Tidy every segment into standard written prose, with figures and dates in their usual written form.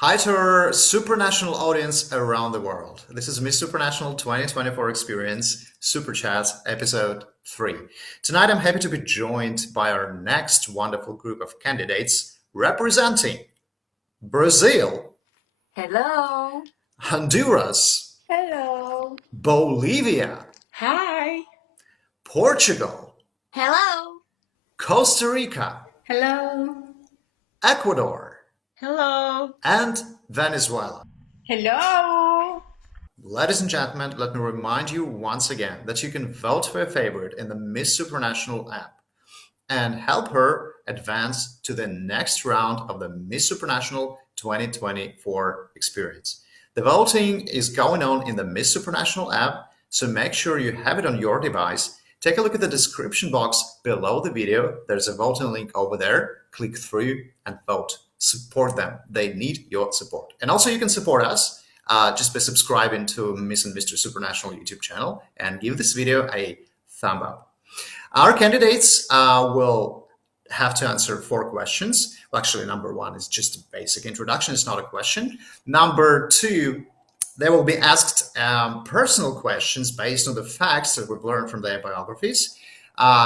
Hi to our Supranational audience around the world. This is Miss Supranational 2024 Experience Super Chat episode 3. Tonight I'm happy to be joined by our next wonderful group of candidates representing Brazil, Hello. Honduras, Hello. Bolivia, Hi. Portugal, Hello. Costa Rica, Hello. Ecuador, Hello. and Venezuela. Hello. Ladies and gentlemen, let me remind you once again that you can vote for a favorite in the Miss Supranational app and help her advance to the next round of the Miss Supranational 2024 experience. The voting is going on in the Miss Supranational app, so make sure you have it on your device. Take a look at the description box below the video. There's a voting link over there. Click through and vote. Support them. They need your support. And also, you can support us just by subscribing to Miss and Mr. Supranational YouTube channel and give this video a thumb up. Our candidates will have to answer 4 questions. Well, actually, number 1 is just a basic introduction. It's not a question. Number 2, they will be asked personal questions based on the facts that we've learned from their biographies.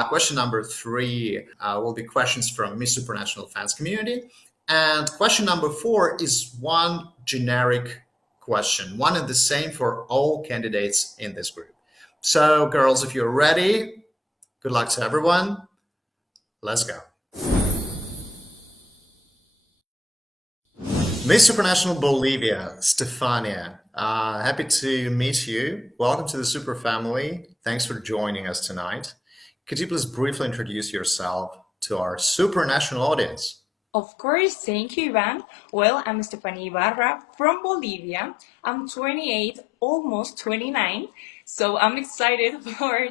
Question number 3 will be questions from Miss Supranational fans community. And question number 4 is one generic question, one and the same for all candidates in this group. So, girls, if you're ready, good luck to everyone. Let's go. Miss Supranational Bolivia, Stefania, happy to meet you. Welcome to the Super family. Thanks for joining us tonight. Could you please briefly introduce yourself to our Supranational audience? Of course, thank you, Ivan. Well, I'm Stephanie Ibarra from Bolivia. I'm 28, almost 29, so I'm excited for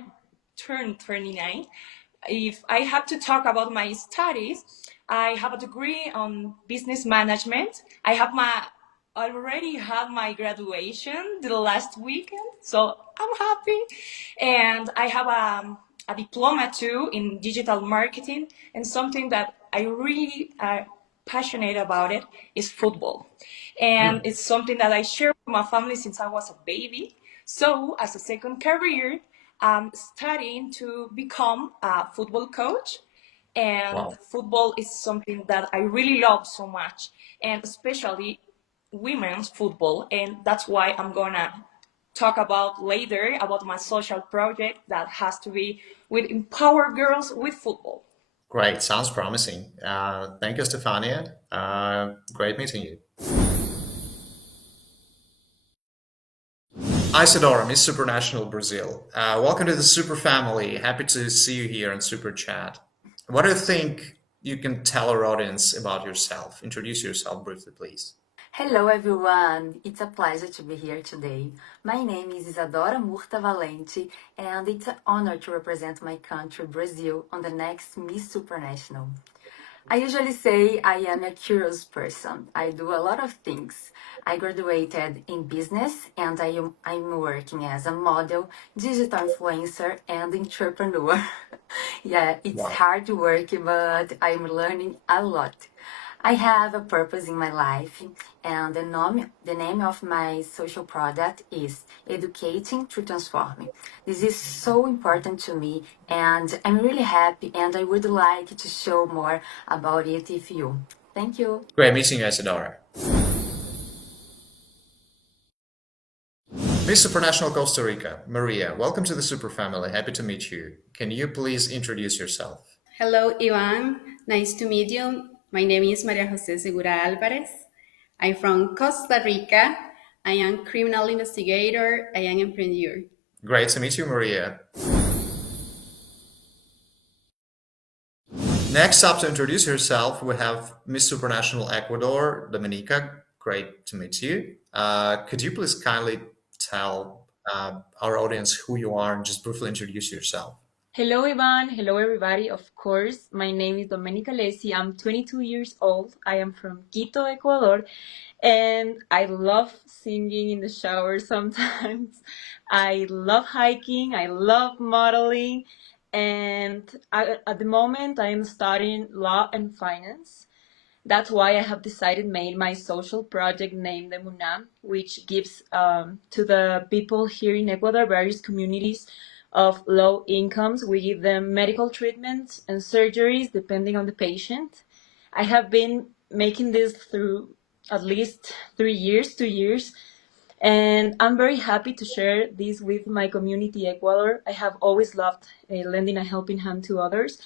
turn 29. If I have to talk about my studies, I have a degree on business management. Already had my graduation the last weekend, so I'm happy. And I have a diploma too in digital marketing, and something that I really passionate about it is football. And it's something that I share with my family since I was a baby. So as a second career, I'm studying to become a football coach. And Wow. football is something that I really love so much, and especially women's football. And that's why I'm gonna talk about later about my social project that has to be with empower girls with football. Great. Sounds promising. Thank you, Stefania. Great meeting you. Isadora, Miss Supranational Brazil. Welcome to the Super family. Happy to see you here in Super Chat. What do you think you can tell our audience about yourself? Introduce yourself briefly, please. Hello, everyone. It's a pleasure to be here today. My name is Isadora Murta Valente, and it's an honor to represent my country, Brazil, on the next Miss Supranational. I usually say I am a curious person. I do a lot of things. I graduated in business and I'm working as a model, digital influencer, and entrepreneur. Yeah, it's Wow. hard work, but I'm learning a lot. I have a purpose in my life, and the name of my social product is Educating to Transform. This is so important to me, and I'm really happy, and I would like to show more about it with you. Thank you. Great meeting you, Isadora. Miss Supranational Costa Rica, Maria, welcome to the Super family. Happy to meet you. Can you please introduce yourself? Hello, Ivan. Nice to meet you. My name is Maria Jose Segura Alvarez. I'm from Costa Rica. I am criminal investigator. I am entrepreneur. Great to meet you, Maria. Next up to introduce herself, we have Miss Supranational Ecuador, Dominica. Great to meet you. Could you please kindly tell our audience who you are and just briefly introduce yourself? Hello, Ivan. Hello, everybody. Of course, my name is Domenica Lesi. I'm 22 years old. I am from Quito, Ecuador, and I love singing in the shower sometimes. I love hiking. I love modeling. And at the moment, I am studying law and finance. That's why I have decided made my social project named the Munam, which gives to the people here in Ecuador, various communities of low incomes. We give them medical treatments and surgeries depending on the patient. I have been making this through at least 3 years, 2 years, and I'm very happy to share this with my community, Ecuador. I have always loved lending a helping hand to others.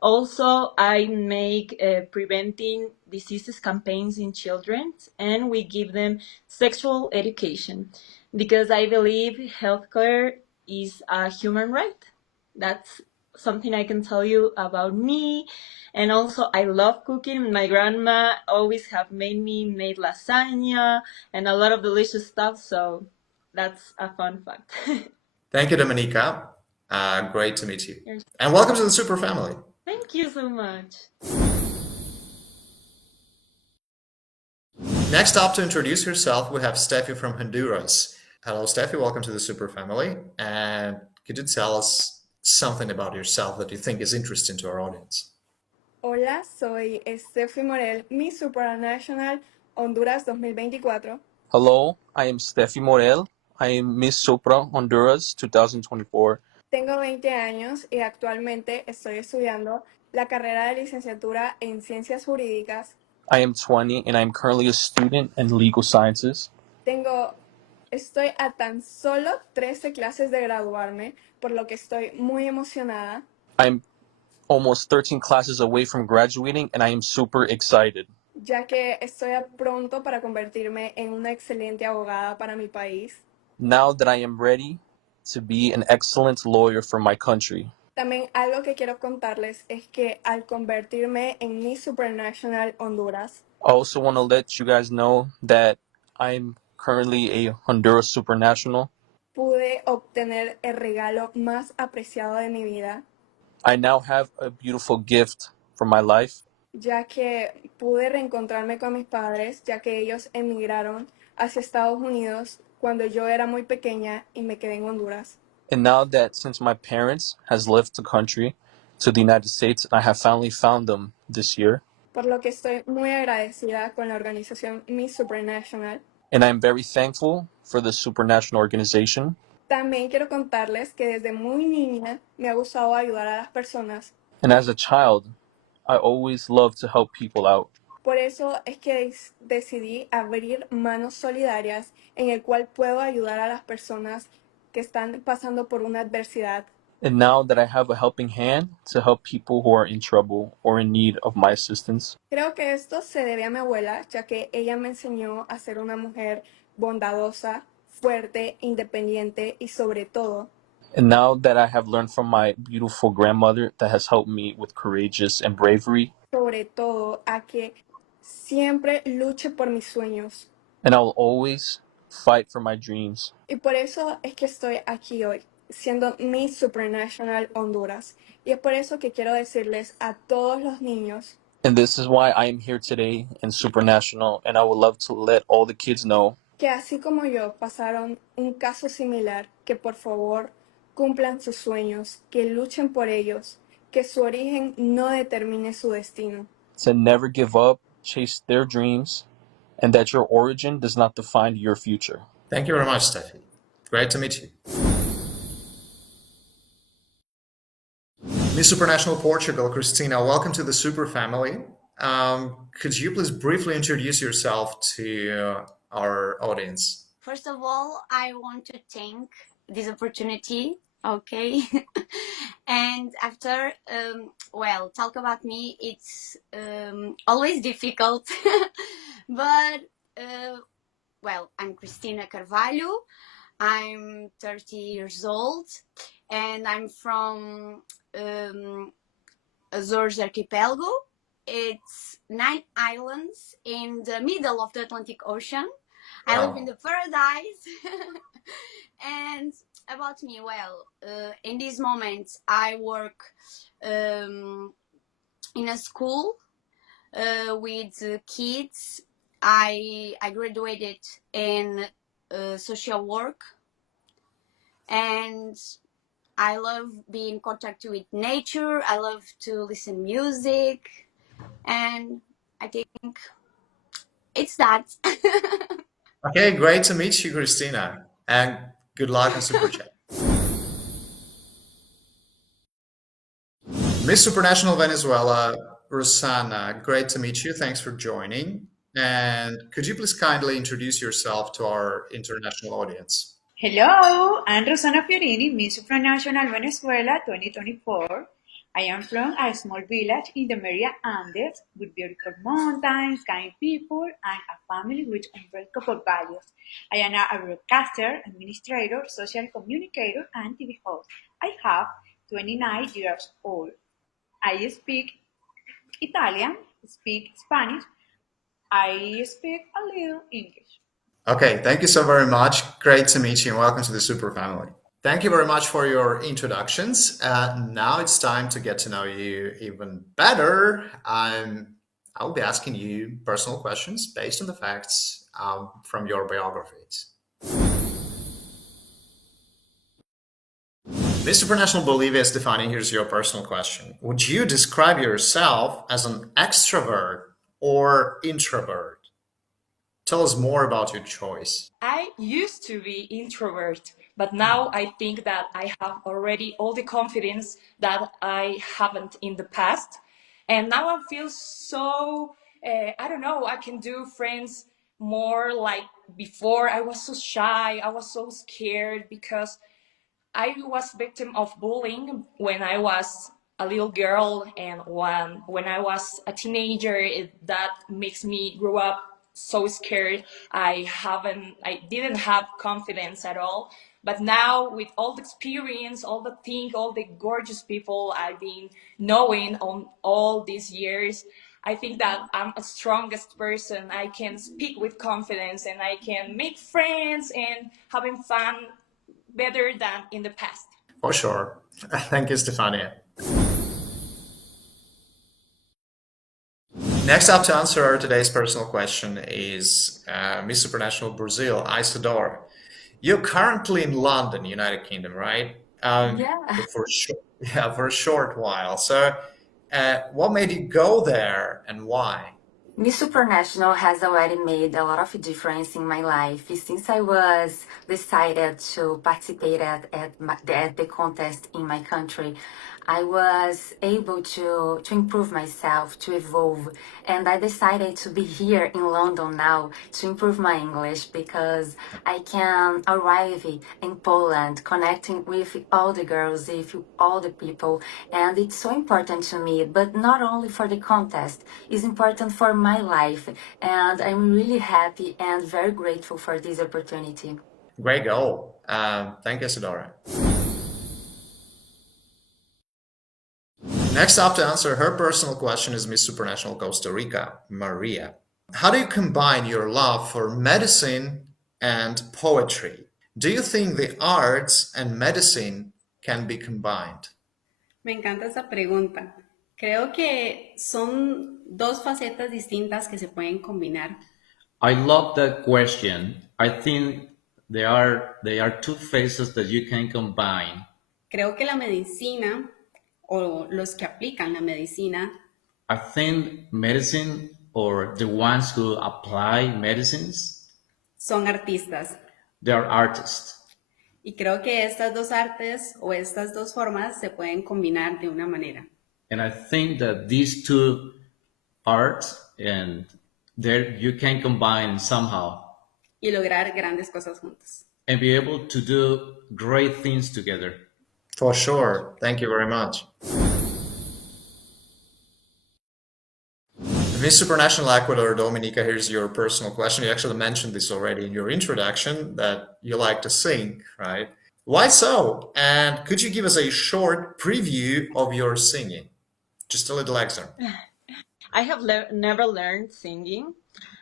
Also, I make preventing diseases campaigns in children, and we give them sexual education because I believe healthcare is a human right. That's something I can tell you about me. And also, I love cooking. My grandma always have made lasagna and a lot of delicious stuff. So that's a fun fact. Thank you, Dominica. Great to meet you. Yes. And welcome to the Super family. Thank you so much. Next up to introduce herself, we have Steffi from Honduras. Hello, Steffi. Welcome to the Super family. And could you tell us something about yourself that you think is interesting to our audience? Hola, soy Steffi Morel, Miss Supranational Honduras 2024. Hello, I am Steffi Morel. I am Miss Supra Honduras 2024. Tengo 20 años y actualmente estoy estudiando la carrera de licenciatura en Ciencias Jurídicas. I am 20 and I am currently a student in legal sciences. Estoy a tan solo 13 clases de graduarme, por lo que estoy muy emocionada, I am almost 13 classes away from graduating and I am super excited. ya que estoy a pronto para convertirme en una excelente abogada para mi país. Now that I am ready to be an excellent lawyer for my country. También algo que quiero contarles es que al convertirme en Miss Supranational Honduras, I also want to let you guys know that I'm currently a Honduras Supranational. pude obtener el regalo más apreciado de mi vida, I now have a beautiful gift for my life, ya que pude reencontrarme con mis padres, ya que ellos emigraron hacia Estados Unidos cuando yo era muy pequeña y me quedé en Honduras. and now that since my parents has left the country to the United States, I have finally found them this year. Por lo que estoy muy agradecida con la organización Miss Supranational. And I'm very thankful for the Supranational organization. También quiero contarles que desde muy niña me ha gustado ayudar a las personas. And as a child, I always loved to help people out. Por eso es que decidí abrir Manos Solidarias, en el cual puedo ayudar a las personas que están pasando por una adversidad. And now that I have a helping hand to help people who are in trouble or in need of my assistance. Creo que esto se debe a mi abuela, ya que ella me enseñó a ser una mujer bondadosa, fuerte, independiente y sobre todo, And now that I have learned from my beautiful grandmother that has helped me with courageous and bravery. a que siempre luche por mis sueños. And I will always fight for my dreams. Y por eso es que estoy aquí hoy, siendo Miss Supranational Honduras. Y es por eso que quiero decirles a todos los niños And this is why I am here today in Supranational, and I would love to let all the kids know que así como yo pasaron un caso similar, que por favor cumplan sus sueños, que luchen por ellos, que su origen no determine su destino. to never give up, chase their dreams, and that your origin does not define your future. Thank you very much, Steffi. Great to meet you. Miss Supranational Portugal, Cristina, welcome to the Super family. Could you please briefly introduce yourself to our audience? First of all, I want to thank this opportunity. Okay. And after, talk about me. It's always difficult. But, I'm Cristina Carvalho. I'm 30 years old and I'm from Azores Archipelago. It's 9 islands in the middle of the Atlantic Ocean. I live in the paradise. And about me, in this moment, I work in a school with kids. I graduated in social work, and I love being in contact with nature. I love to listen music, and I think it's that. Okay, great to meet you, Christina, and good luck on Super Chat. Miss Supranational Venezuela, Rosanna, great to meet you. Thanks for joining. And could you please kindly introduce yourself to our international audience? Hello, I'm Rosana Fiorini, Miss Supranational Venezuela 2024. I am from a small village in the Maria Andes with beautiful mountains, kind people, and a family with unbreakable values. I am a broadcaster, administrator, social communicator, and TV host. I have 29 years old. I speak Italian, speak Spanish, I speak a little English. Okay, thank you so very much. Great to meet you and welcome to the Super family. Thank you very much for your introductions. Now it's time to get to know you even better. I'll be asking you personal questions based on the facts from your biographies. Mr. Supranational Bolivia is defining. Here's your personal question. Would you describe yourself as an extrovert or introvert? Tell us more about your choice. I used to be introvert, but now I think that I have already all the confidence that I haven't in the past. And now I feel so, I don't know, I can do friends more like before. I was so shy, I was so scared because I was victim of bullying when I was a little girl, and when I was a teenager, that makes me grow up so scared. I didn't have confidence at all. But now, with all the experience, all the thing, all the gorgeous people I've been knowing on all these years, I think that I'm a strongest person. I can speak with confidence and I can make friends and having fun better than in the past. For sure. Thank you, Stefania. Next up to answer today's personal question is Miss Supranational Brazil, Isadora. You're currently in London, United Kingdom, right? Yeah. For sure, yeah, for a short while. So, what made you go there and why? Miss Supranational has already made a lot of difference in my life since I was decided to participate at the contest in my country. I was able to improve myself, to evolve, and I decided to be here in London now to improve my English because I can arrive in Poland connecting with all the girls, with all the people, and it's so important to me, but not only for the contest, it's important for my life, and I'm really happy and very grateful for this opportunity. Great goal. Thank you, Isadora. Next up to answer her personal question is Miss Supranational Costa Rica, Maria. How do you combine your love for medicine and poetry? Do you think the arts and medicine can be combined? Me encanta esa pregunta. Creo que son dos facetas distintas que se pueden combinar. I love that question. I think they are two phases that you can combine. Creo que la medicina o los que aplican la medicina I think medicine or the ones who apply medicines, son artistas. they are artists. Y creo que estas dos artes o estas dos formas se pueden combinar de una manera. And I think that these two arts and there you can combine somehow Y lograr grandes cosas juntos. and be able to do great things together. For sure. Thank you very much. Miss Supranational Ecuador, Dominica, here's your personal question. You actually mentioned this already in your introduction that you like to sing, right? Why so? And could you give us a short preview of your singing? Just a little excerpt. I have never learned singing.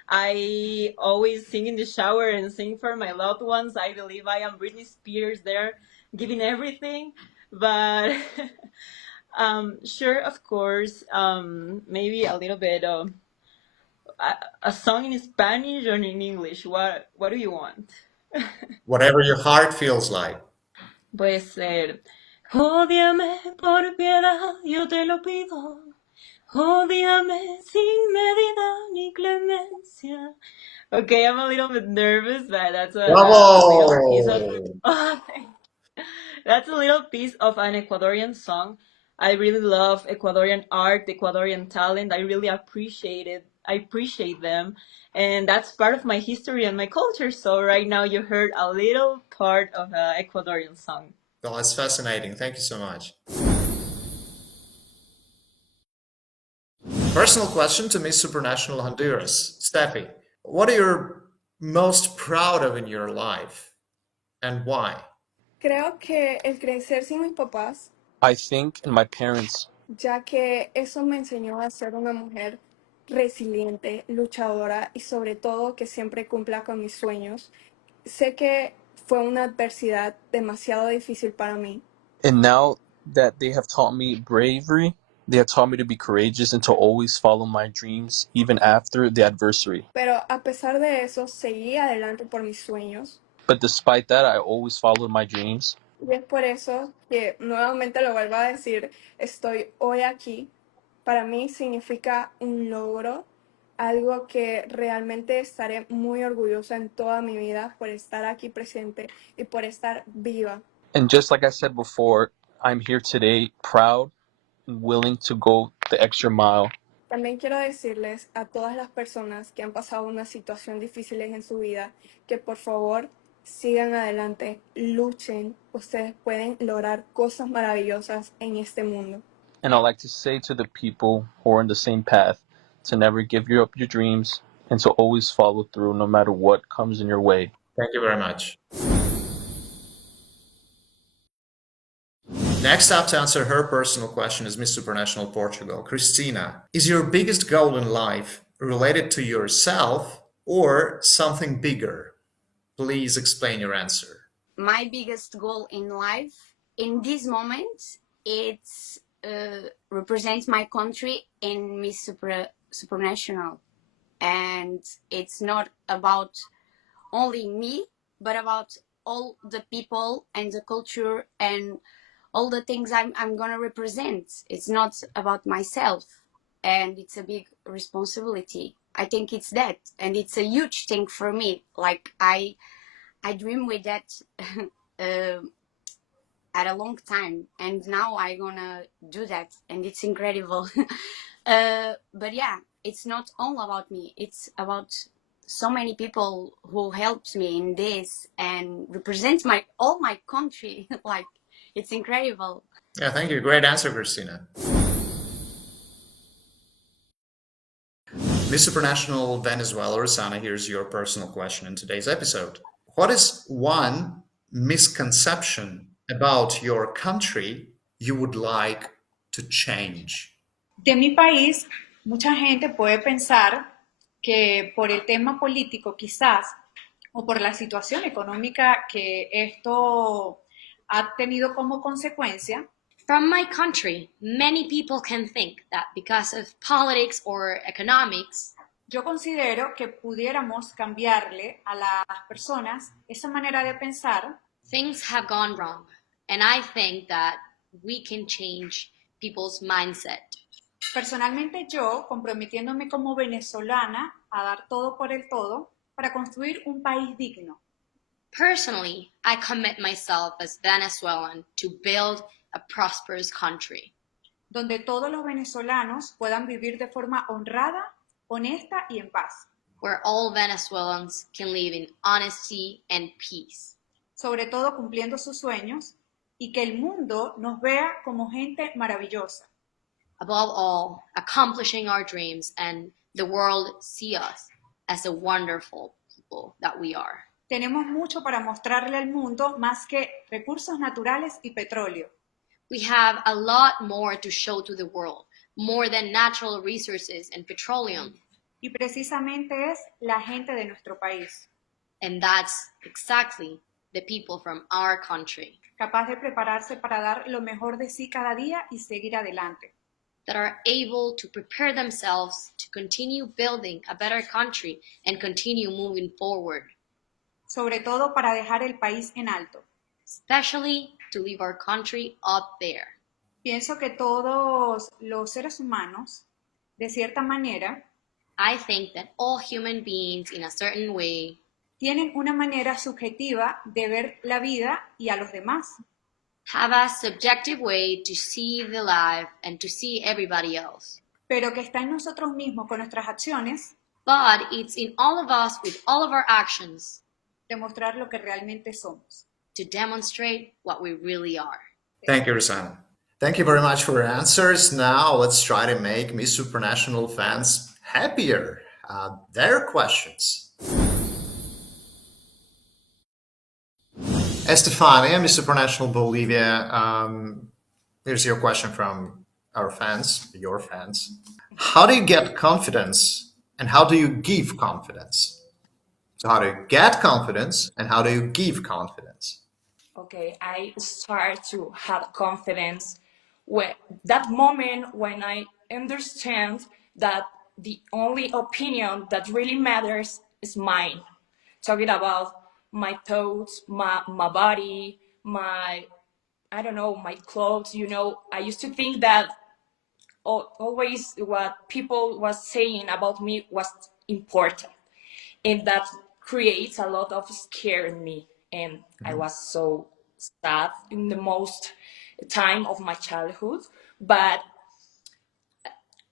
I always sing in the shower and sing for my loved ones. I believe I am Britney Spears there, giving everything. But sure, of course, maybe a little bit of a song in Spanish or in English. What do you want? Whatever your heart feels like. Puede ser. Ódiame por piedad, yo te lo pido. Ódiame sin medida ni clemencia. Okay, I'm a little bit nervous, but that's a little piece of. Bravo! Oh, that's a little piece of an Ecuadorian song. I really love Ecuadorian art, Ecuadorian talent. I really appreciate it. I appreciate them, and that's part of my history and my culture. So right now you heard a little part of an Ecuadorian song. Well, it's fascinating. Thank you so much. Personal question to Miss Supranational Honduras. Steffi, what are you most proud of in your life and why? Creo que el crecer sin mis papás, I think in my parents. ya que eso me enseñó a ser una mujer resiliente, luchadora y sobre todo que siempre cumpla con mis sueños. Sé que fue una adversidad demasiado difícil para mí, And now that they have taught me bravery, they have taught me to be courageous and to always follow my dreams, even after the adversary. pero a pesar de eso seguí adelante por mis sueños But despite that, I always followed my dreams. y es por eso que nuevamente lo vuelvo a decir, estoy hoy aquí. Para mí significa un logro, algo que realmente estaré muy orgullosa en toda mi vida por estar aquí presente y por estar viva. And just like I said before, I'm here today proud and willing to go the extra mile. También quiero decirles a todas las personas que han pasado unas situaciones difíciles en su vida que por favor sigan adelante, luchen, ustedes pueden lograr cosas maravillosas en este mundo. And I like to say to the people who are on the same path to never give up your dreams and to always follow through no matter what comes in your way. Thank you very much. Next up to answer her personal question is Miss Supranational Portugal. Christina, is your biggest goal in life related to yourself or something bigger? Please explain your answer. My biggest goal in life in this moment, it's represent my country in Miss Supranational, and it's not about only me, but about all the people and the culture and all the things I'm gonna represent. It's not about myself, and it's a big responsibility. I think it's that, and it's a huge thing for me. Like I dream with that at a long time, and now I'm gonna do that, and it's incredible. But yeah, it's not all about me. It's about so many people who helped me in this and represent all my country. Like it's incredible. Yeah, thank you. Great answer, Christina. Miss Supranational Venezuela, Rosana, here's your personal question in today's episode. What is one misconception about your country you would like to change? De mi país, mucha gente puede pensar que por el tema político quizás o por la situación económica que esto ha tenido como consecuencia. From my country, many people can think that because of politics or economics, yo considero que pudiéramos cambiarle a las personas esa manera de pensar. Things have gone wrong, and I think that we can change people's mindset. Personalmente yo, comprometiéndome como venezolana a dar todo por el todo para construir un país digno. Personally, I commit myself as Venezuelan to build a prosperous country, donde todos los venezolanos puedan vivir de forma honrada, honesta y en paz. Where all Venezuelans can live in honesty and peace. Sobre todo cumpliendo sus sueños y que el mundo nos vea como gente maravillosa. Above all, accomplishing our dreams and the world see us as the wonderful people that we are. Tenemos mucho para mostrarle al mundo más que recursos naturales y petróleo. We have a lot more to show to the world, more than natural resources and petroleum. Y precisamente es la gente de nuestro país. And that's exactly the people from our country. Capaz de prepararse para dar lo mejor de sí cada día y seguir adelante. That are able to prepare themselves to continue building a better country and continue moving forward. Sobre todo para dejar el país en alto. Especially to leave our country up there. Pienso que todos los seres humanos, de cierta manera, I think that all human beings, in a certain way, tienen una manera subjetiva de ver la vida y a los demás, have a subjective way to see the life and to see everybody else. pero que está en nosotros mismos con nuestras acciones But it's in all of us, with all of our actions, demostrar lo que realmente somos. to demonstrate what we really are. Thank you, Rosanna. Thank you very much for your answers. Now let's try to make Miss Supranational fans happier. Their questions. Estefania, Miss Supranational Bolivia, here's your question from our fans, your fans. How do you get confidence and how do you give confidence? So how do you get confidence and how do you give confidence? Okay, I start to have confidence when that moment when I understand that the only opinion that really matters is mine. Talking about my thoughts, my body, my, I don't know, my clothes. I used to think that always what people was saying about me was important, and that creates a lot of scare in me. And I was so sad in the most time of my childhood, but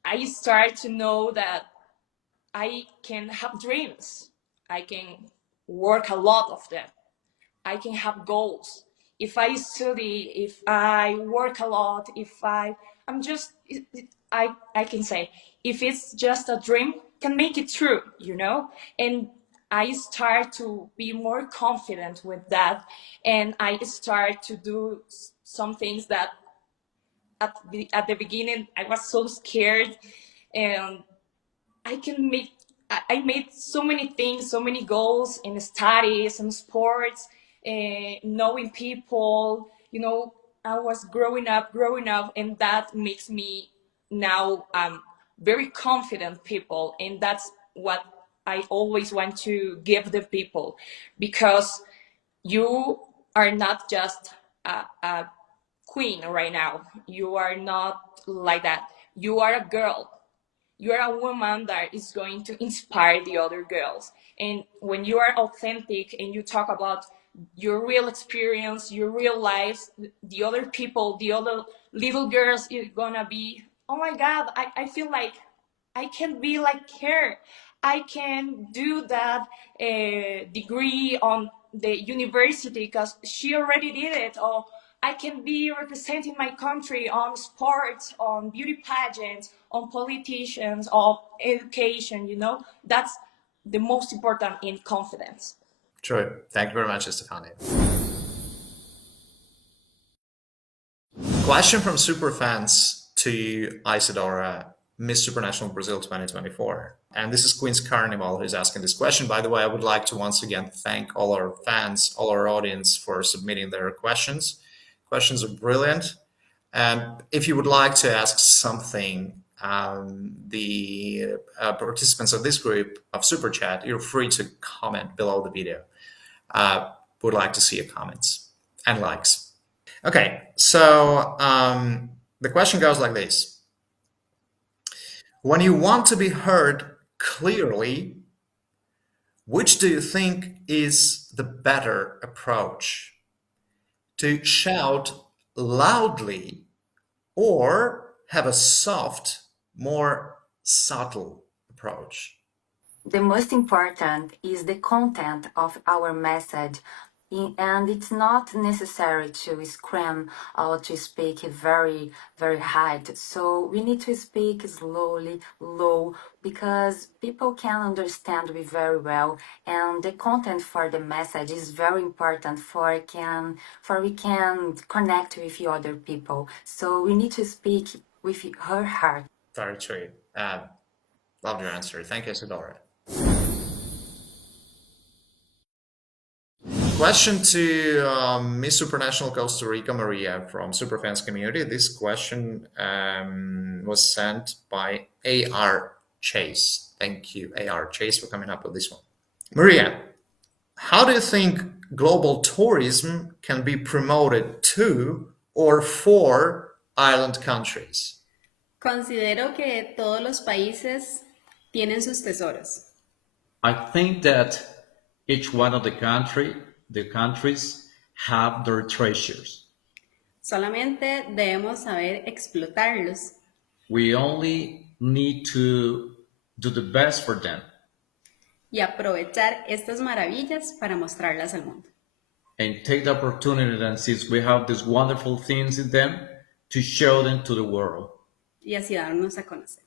I start to know that I can have dreams. I can work a lot of them. I can have goals. If I study, if I work a lot, I'm just, I can say, if it's just a dream, can make it true. And I start to be more confident with that. And I start to do some things that at the beginning I was so scared, and I can make I made so many things, so many goals in studies and sports, knowing people. I was growing up, and that makes me now very confident people, and that's what I always want to give the people, because you are not just a queen right now. You are not like that. You are a girl. You're a woman that is going to inspire the other girls. And when you are authentic and you talk about your real experience, your real lives, the other people, the other little girls, are gonna be, oh my God, I feel like I can be like her. I can do that degree on the university because she already did it. Or I can be representing my country on sports, on beauty pageants, on politicians, on education. That's the most important in confidence. True. Thank you very much, Estefania. Question from super fans to Isadora, Miss Supranational Brazil 2024. And this is Queen's Carnival who's asking this question. By the way, I would like to once again thank all our fans, all our audience for submitting their questions. Questions are brilliant. And if you would like to ask something, the participants of this group of Super Chat, you're free to comment below the video. Would like to see your comments and likes. Okay, so the question goes like this. When you want to be heard clearly, which do you think is the better approach? To shout loudly or have a soft, more subtle approach? The most important is the content of our message. And it's not necessary to scream or to speak very, very high. So we need to speak slowly, low, because people can understand me very well. And the content for the message is very important for we can connect with other people. So we need to speak with her heart. Very true. Love your answer. Thank you, Isadora. Question to Miss Supranational Costa Rica, Maria from Superfans Community. This question was sent by AR Chase. Thank you, AR Chase, for coming up with this one. Maria, how do you think global tourism can be promoted to or for island countries? Considero que todos los países tienen sus tesoros. I think that each one of the countries have their treasures. Solamente debemos saber explotarlos We only need to do the best for them y aprovechar estas maravillas para mostrarlas al mundo. and take the opportunity and since we have these wonderful things in them to show them to the world. Y así darnos a conocer.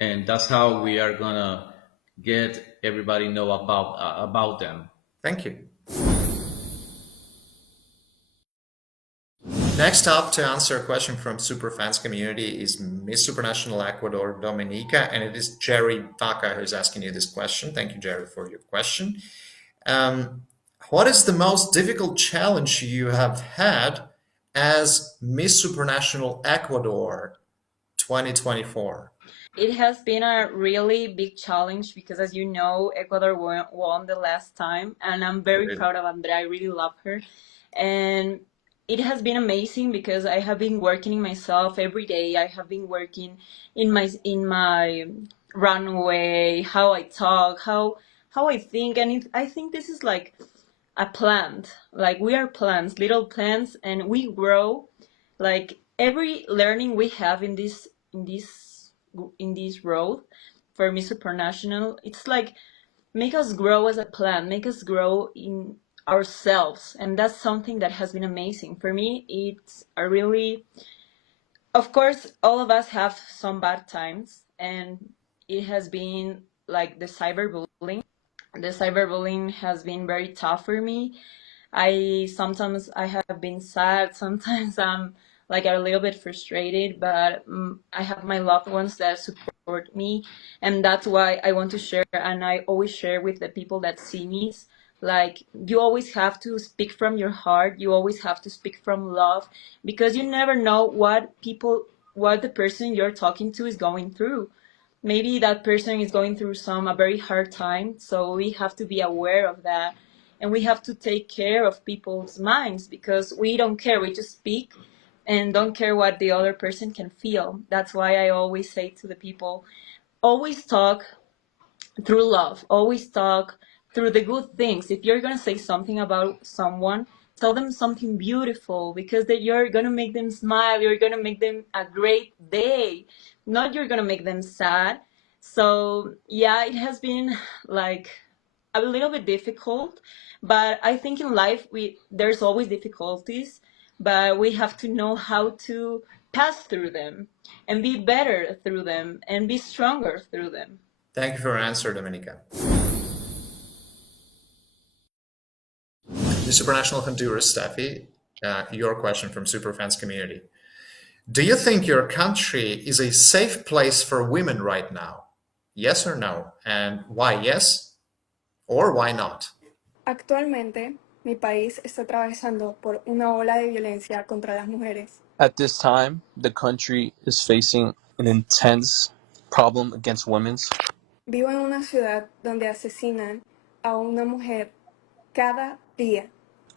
And that's how we are gonna get everybody know about them. Thank you. Next up to answer a question from Superfans community is Miss Supranational Ecuador Dominica, and it is Jerry Vaca who's asking you this question. Thank you, Jerry, for your question. What is the most difficult challenge you have had as Miss Supranational Ecuador 2024? It has been a really big challenge because, as you know, Ecuador won the last time, and I'm very Really? proud of Andrea. I really love her, and it has been amazing because I have been working in myself every day. I have been working in my runway, how I talk, how I think, and I think this is like a plant. Like we are plants, little plants, and we grow. Like every learning we have in this road for Miss Supranational, it's like make us grow as a plant, make us grow in ourselves, and that's something that has been amazing for me. It's a really, of course, all of us have some bad times, and it has been like the cyberbullying. The cyberbullying has been very tough for me. Sometimes I have been sad. Sometimes I'm like a little bit frustrated, but I have my loved ones that support me, and that's why I want to share. And I always share with the people that see me. Like you always have to speak from your heart. You always have to speak from love because you never know what the person you're talking to is going through. Maybe that person is going through a very hard time, so we have to be aware of that, and we have to take care of people's minds because we don't care, we just speak and don't care what the other person can feel. That's why I always say to the people, always talk through love, always talk through the good things. If you're going to say something about someone, tell them something beautiful because that you're going to make them smile, you're going to make them a great day, not you're going to make them sad. So yeah, it has been like a little bit difficult, but I think in life there's always difficulties, but we have to know how to pass through them and be better through them and be stronger through them. Thank you for your answer, Dominica. The Supranational Honduras, Steffi, your question from Superfans community. Do you think your country is a safe place for women right now? Yes or no? And why yes or why not? Actualmente, mi país está atravesando por una ola de violencia contra las mujeres. At this time, the country is facing an intense problem against women. Vivo en una ciudad donde asesinan a una mujer cada día.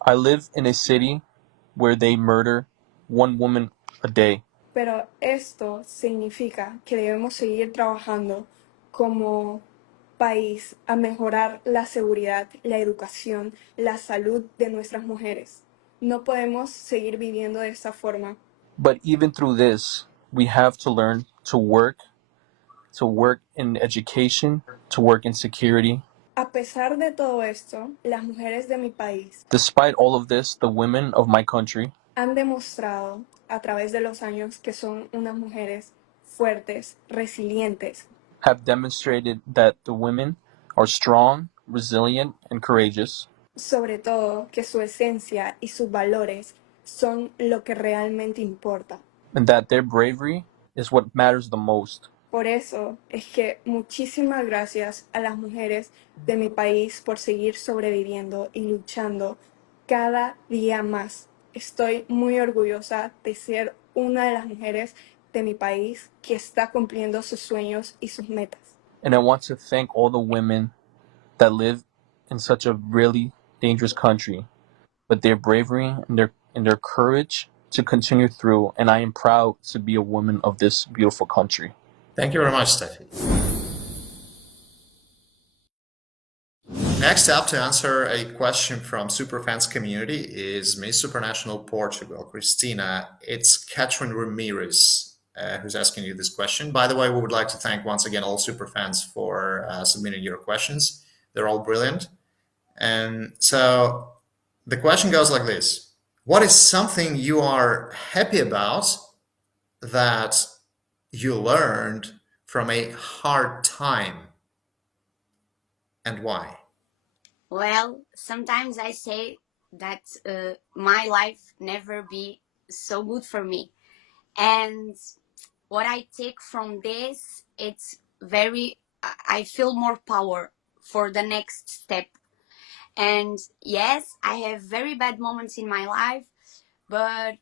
I live in a city where they murder one woman a day. Pero esto significa que debemos seguir trabajando como país a mejorar la seguridad, la educación, la salud de nuestras mujeres. No podemos seguir viviendo de esta forma. But even through this, we have to learn to work in education, to work in security. A pesar de todo esto, las mujeres de mi país Despite all of this, the women of my country han demostrado a través de los años que son unas mujeres fuertes, resilientes, have demonstrated that the women are strong, resilient, and courageous, sobre todo que su esencia y sus valores son lo que realmente importa. and that their bravery is what matters the most. Por eso es que muchísimas gracias a las mujeres de mi país por seguir sobreviviendo y luchando cada día más. Estoy muy orgullosa de ser una de las mujeres de mi país que está cumpliendo sus sueños y sus metas. And I want to thank all the women that live in such a really dangerous country, but their bravery and their courage to continue through, and I am proud to be a woman of this beautiful country. Thank you very much, Steffi. Next up to answer a question from Superfans community is Miss Supranational Portugal, Cristina. It's Catherine Ramirez who's asking you this question. By the way, we would like to thank once again all Superfans for submitting your questions. They're all brilliant. And so the question goes like this. What is something you are happy about that you learned from a hard time, and why? Well, sometimes I say that my life never be so good for me. And what I take from this, I feel more power for the next step. And yes, I have very bad moments in my life, but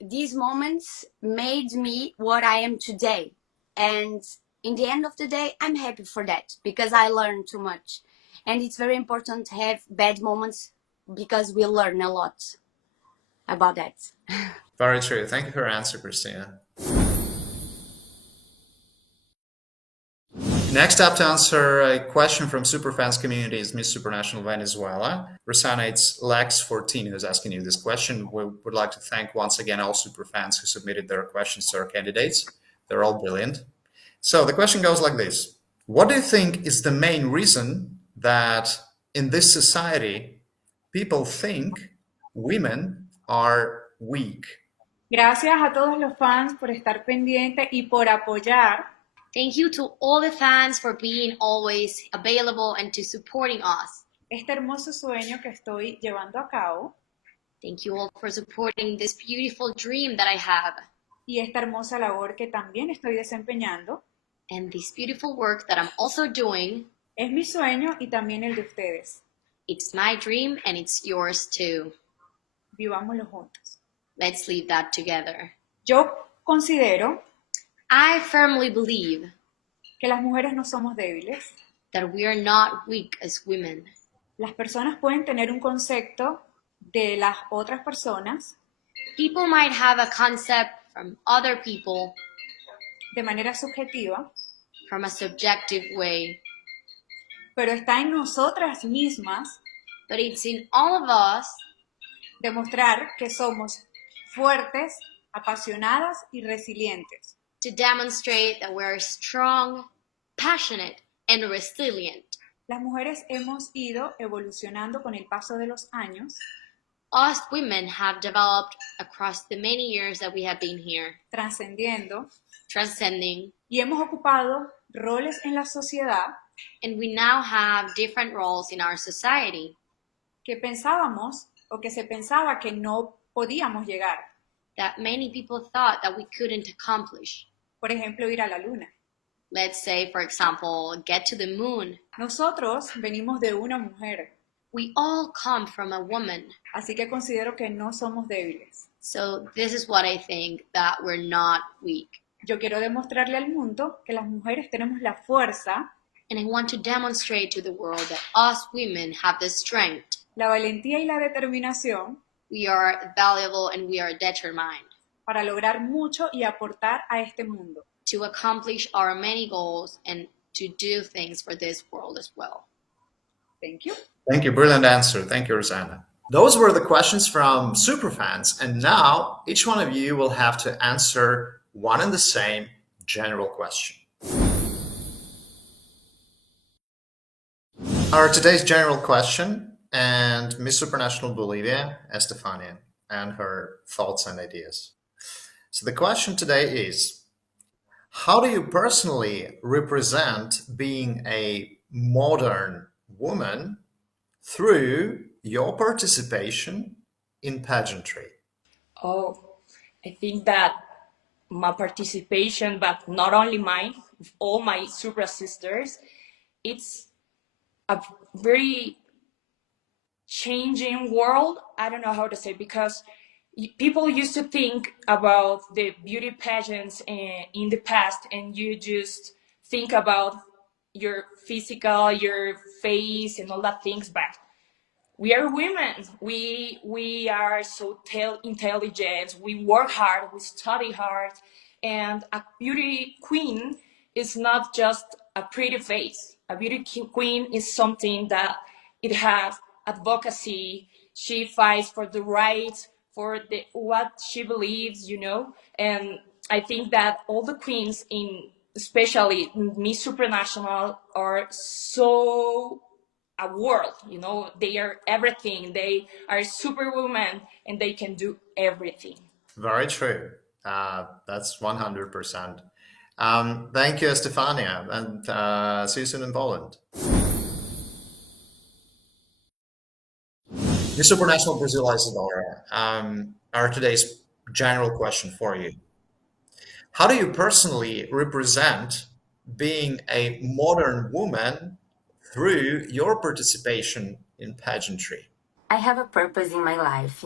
these moments made me what I am today. And in the end of the day, I'm happy for that because I learned too much. And it's very important to have bad moments because we learn a lot about that. Very true. Thank you for your answer, Christina. Next up to answer a question from Superfans community is Miss Supranational Venezuela. Rosanna, it's Lex14 who's asking you this question. We would like to thank once again all Superfans who submitted their questions to our candidates. They're all brilliant. So the question goes like this. What do you think is the main reason that in this society people think women are weak? Gracias a todos los fans por estar pendientes y por apoyar. Thank you to all the fans for being always available and to supporting us. Este hermoso sueño que estoy llevando a cabo. Thank you all for supporting this beautiful dream that I have. Y esta hermosa labor que también estoy desempeñando. And this beautiful work that I'm also doing. Es mi sueño y también el de ustedes. It's my dream and it's yours too. Vivámoslo juntos. Let's live that together. Yo considero I firmly believe que las mujeres no somos débiles. That we are not weak as women. Las personas pueden tener un concepto de las otras personas. People might have a concept from other people. De manera subjetiva. From a subjective way. Pero está en nosotras mismas. But it's in all of us. Demostrar que somos fuertes, apasionadas y resilientes. To demonstrate that we're strong, passionate, and resilient. Las mujeres hemos ido evolucionando con el paso de los años. Us women have developed across the many years that we have been here. Transcendiendo. Transcending. Y hemos ocupado roles en la sociedad. And we now have different roles in our society. Que pensábamos o que se pensaba que no podíamos llegar. That many people thought that we couldn't accomplish. Por ejemplo, ir a la luna. Let's say, for example, get to the moon. Nosotros venimos de una mujer. We all come from a woman. Así que considero que no somos débiles. So this is what I think, that we're not weak. Yo quiero demostrarle al mundo que las mujeres tenemos la fuerza. And I want to demonstrate to the world that us women have the strength. La valentía y la determinación. We are valuable and we are determined. Para lograr mucho y aportar a este mundo. To accomplish our many goals and to do things for this world as well. Thank you. Thank you. Brilliant answer. Thank you, Rosanna. Those were the questions from Superfans. And now each one of you will have to answer one and the same general question. Our today's general question, and Miss Supranational Bolivia, Estefania, and her thoughts and ideas. So the question today is, how do you personally represent being a modern woman through your participation in pageantry? Oh, I think that my participation, but not only mine, all my Supra sisters, it's a very changing world. I don't know how to say, because people used to think about the beauty pageants in the past, and you just think about your physical, your face, and all that things. But we are women. We are so intelligent. We work hard. We study hard, and a beauty queen is not just a pretty face. A beauty queen is something that it has advocacy. She fights for the rights, for the what she believes, and I think that all the queens in especially Miss Supranational are so a world, they are everything. They are superwoman and they can do everything. Very true. That's 100%. Thank you, Estefania, and see you soon in Poland. Miss Supranational Brazil Isadora, our today's general question for you. How do you personally represent being a modern woman through your participation in pageantry? I have a purpose in my life.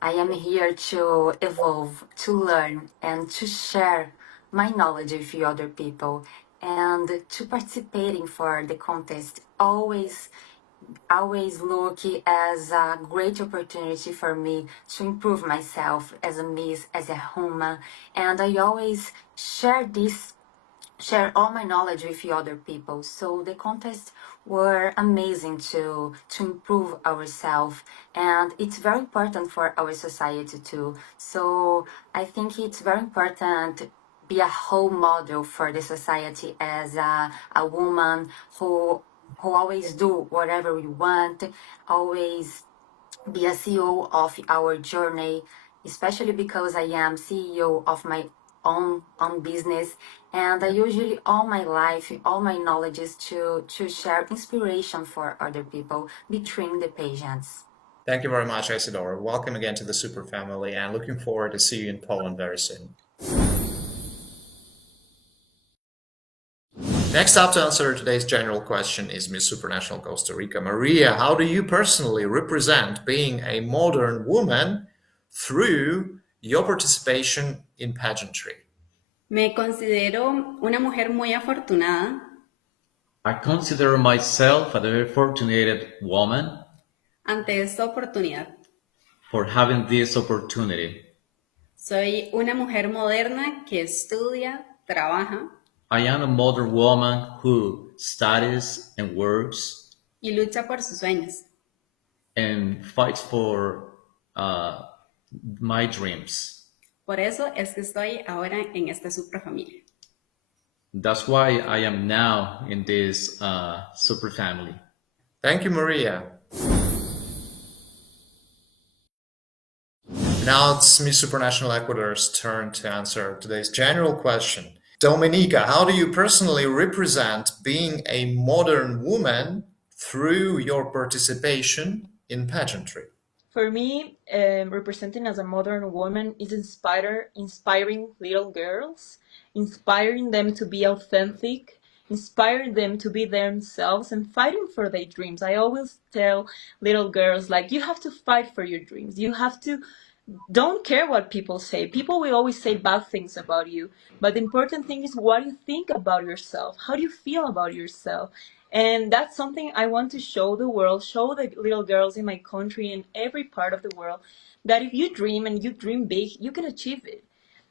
I am here to evolve, to learn, and to share my knowledge with other people, and to participating for the contest always look as a great opportunity for me to improve myself as a miss, as a human, and I always share all my knowledge with the other people. So the contests were amazing to improve ourselves, and it's very important for our society too. So I think it's very important be a whole model for the society as a woman who always do whatever we want, always be a CEO of our journey, especially because I am CEO of my own business, and I usually all my life, all my knowledge is to share inspiration for other people between the pageants. Thank you very much, Isadora. Welcome again to the Super family, and looking forward to see you in Poland very soon. Next up to answer today's general question is Miss Supranational Costa Rica. Maria, how do you personally represent being a modern woman through your participation in pageantry? Me considero una mujer muy afortunada I consider myself a very fortunate woman ante esta oportunidad. for having this opportunity. Soy una mujer moderna que estudia, trabaja I am a modern woman who studies and works y lucha por sus sueños. and fights for my dreams. Por eso es que estoy ahora en esta Supra familia. That's why I am now in this super family. Thank you, Maria. Now it's Miss Supranational Ecuador's turn to answer today's general question. Dominica, how do you personally represent being a modern woman through your participation in pageantry? For me, representing as a modern woman is inspiring little girls, inspiring them to be authentic, inspiring them to be themselves and fighting for their dreams. I always tell little girls, like, you have to fight for your dreams. You have to, don't care what people say. People will always say bad things about you, but the important thing is what you think about yourself. How do you feel about yourself? And that's something I want to show the world, show the little girls in my country and every part of the world, that if you dream and you dream big, you can achieve it.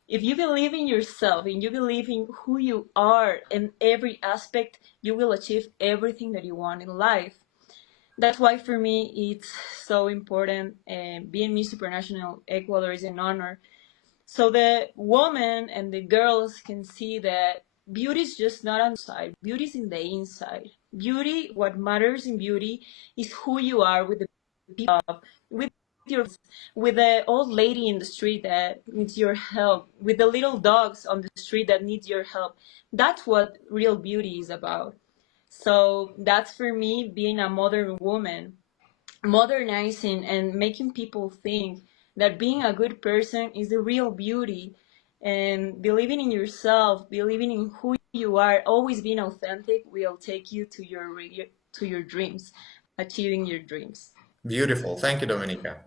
If you believe in yourself and you believe in who you are in every aspect, you will achieve everything that you want in life. That's why for me it's so important. Being Miss Supranational Ecuador is an honor, so the woman and the girls can see that beauty is just not outside, beauty is in the inside. Beauty, what matters in beauty is who you are with the people, with your, with the old lady in the street that needs your help, with the little dogs on the street that needs your help. That's what real beauty is about. So that's for me being a modern woman, modernizing and making people think that being a good person is the real beauty, and believing in yourself, believing in who you are, always being authentic will take you to your dreams, achieving your dreams. Beautiful. Thank you, Dominica.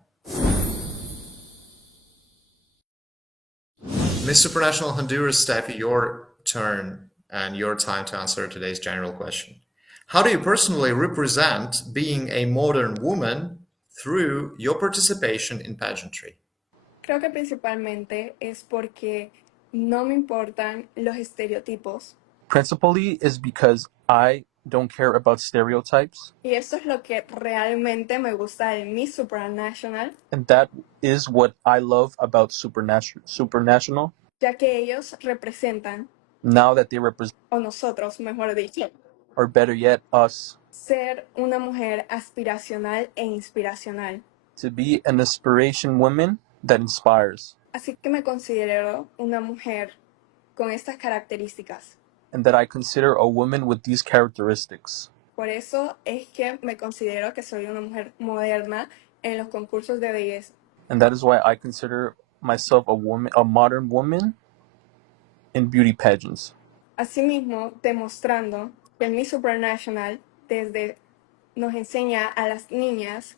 Miss Supranational Honduras, Steffi, your turn and your time to answer today's general question. How do you personally represent being a modern woman through your participation in pageantry? Creo que principalmente es porque no me importan los estereotipos. Principally is because I don't care about stereotypes, Y eso es lo que realmente me gusta de Miss Supranational, and that is what I love about Supranational. ya que ellos representan, Now that they represent, o nosotros, mejor dicho, or better yet, us, ser una mujer aspiracional e inspiracional. to be an inspiration woman that inspires, Así que me considero una mujer con estas características. and that I consider a woman with these characteristics. Por eso es que me considero que soy una mujer moderna en los concursos de belleza. And that is why I consider myself a modern woman in beauty pageants. Asimismo, demostrando que el Miss Supranational nos enseña a las niñas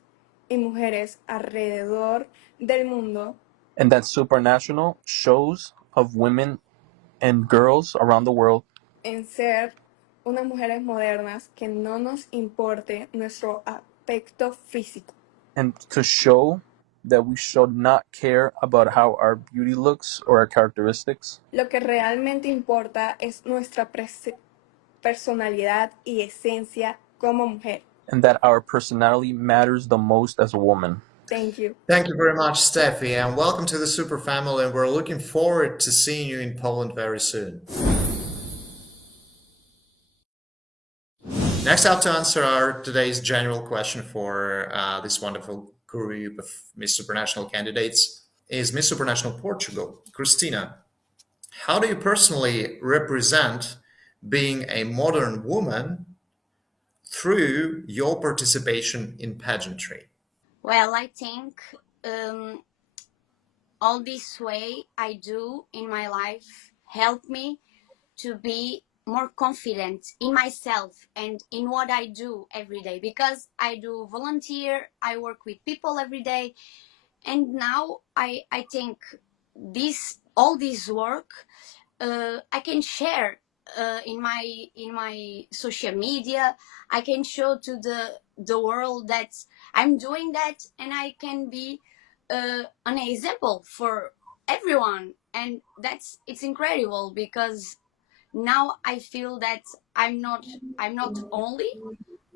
y mujeres alrededor del mundo And that Supranational shows of women and girls around the world en ser unas mujeres modernas que no nos importe nuestro aspecto físico. and to show that we should not care about how our beauty looks or our characteristics, Lo que realmente importa es nuestra personalidad y esencia como mujer. and that our personality matters the most as a woman. Thank you. Thank you very much, Steffi, and welcome to the Super family. And we're looking forward to seeing you in Poland very soon. Next up to answer our today's general question for this wonderful group of Miss Supranational candidates is Miss Supranational Portugal. Christina, how do you personally represent being a modern woman through your participation in pageantry? Well, I think all this way I do in my life help me to be more confident in myself and in what I do every day, because I do volunteer, I work with people every day, and now I think all this work I can share in my social media. I can show to the world that I'm doing that, and I can be an example for everyone, and it's incredible, because now I feel that I'm not only,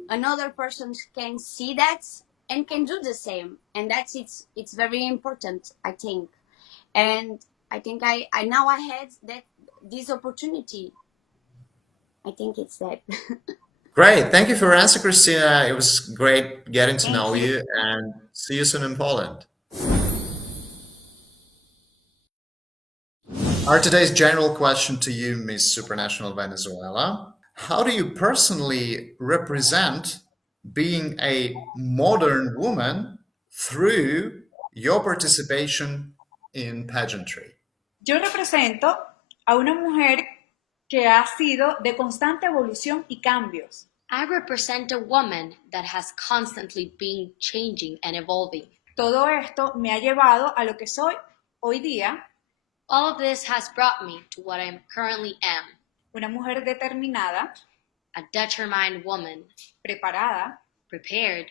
another person can see that and can do the same, and it's very important, I think. And I think I now I had this opportunity. I think it's that. Great. Thank you for your answer, Christina. It was great getting to Thank know you. you, and see you soon in Poland. Our today's general question to you, Miss Supranational Venezuela. How do you personally represent being a modern woman through your participation in pageantry? Yo represento a una mujer que ha sido de constante evolución y cambios. I represent a woman that has constantly been changing and evolving. Todo esto me ha llevado a lo que soy hoy día, All of this has brought me to what I currently am, una mujer determinada, a determined woman, preparada, prepared,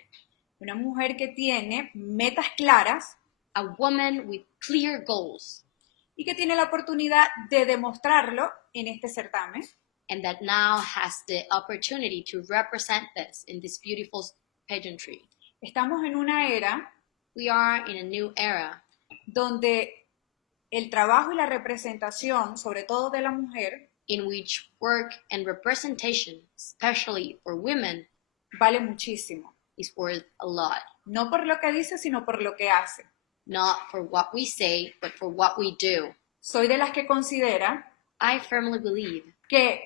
una mujer que tiene metas claras a woman with clear goals, y que tiene la oportunidad de demostrarlo en este certamen. and that now has the opportunity to represent this in this beautiful pageantry. Estamos en una era We are in a new era donde el trabajo y la representación, sobre todo de la mujer, in which work and representation, especially for women, vale muchísimo. is worth a lot. No por lo que dice, sino por lo que hace. Not for what we say, but for what we do. Soy de las que considera I firmly believe que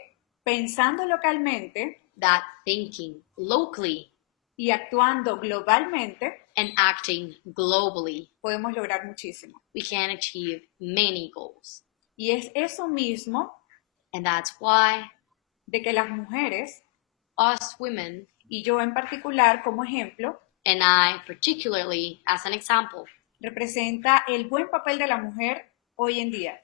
pensando localmente that thinking locally y actuando globalmente, and acting globally, podemos lograr muchísimo. we can achieve many goals. Y es eso mismo And that's why de que las mujeres, us women, y yo en particular como ejemplo, and I particularly as an example, representa el buen papel de la mujer hoy en día.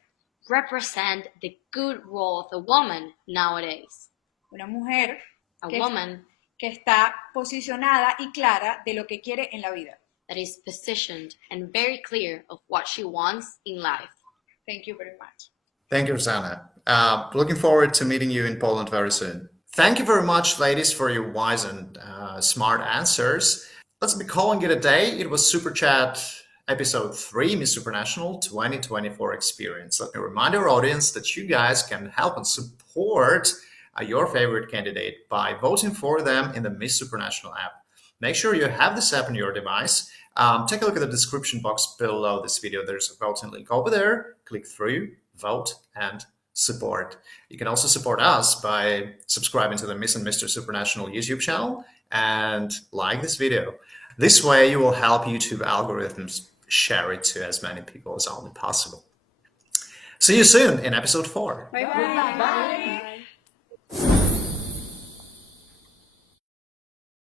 represent the good role of the woman nowadays. Una mujer A que, woman que está posicionada y clara de lo que quiere en la vida. that is positioned and very clear of what she wants in life. Thank you very much. Thank you, Rosanna. Looking forward to meeting you in Poland very soon. Thank you very much, ladies, for your wise and smart answers. Let's be calling it a day. It was Super Chat Episode 3, Miss Supranational 2024 Experience. Let me remind our audience that you guys can help and support your favorite candidate by voting for them in the Miss Supranational app. Make sure you have this app on your device. Take a look at the description box below this video. There's a voting link over there. Click through, vote, and support. You can also support us by subscribing to the Miss and Mr. Supranational YouTube channel and like this video. This way, you will help YouTube algorithms share it to as many people as only possible. See you soon in episode 4. Bye-bye. Bye.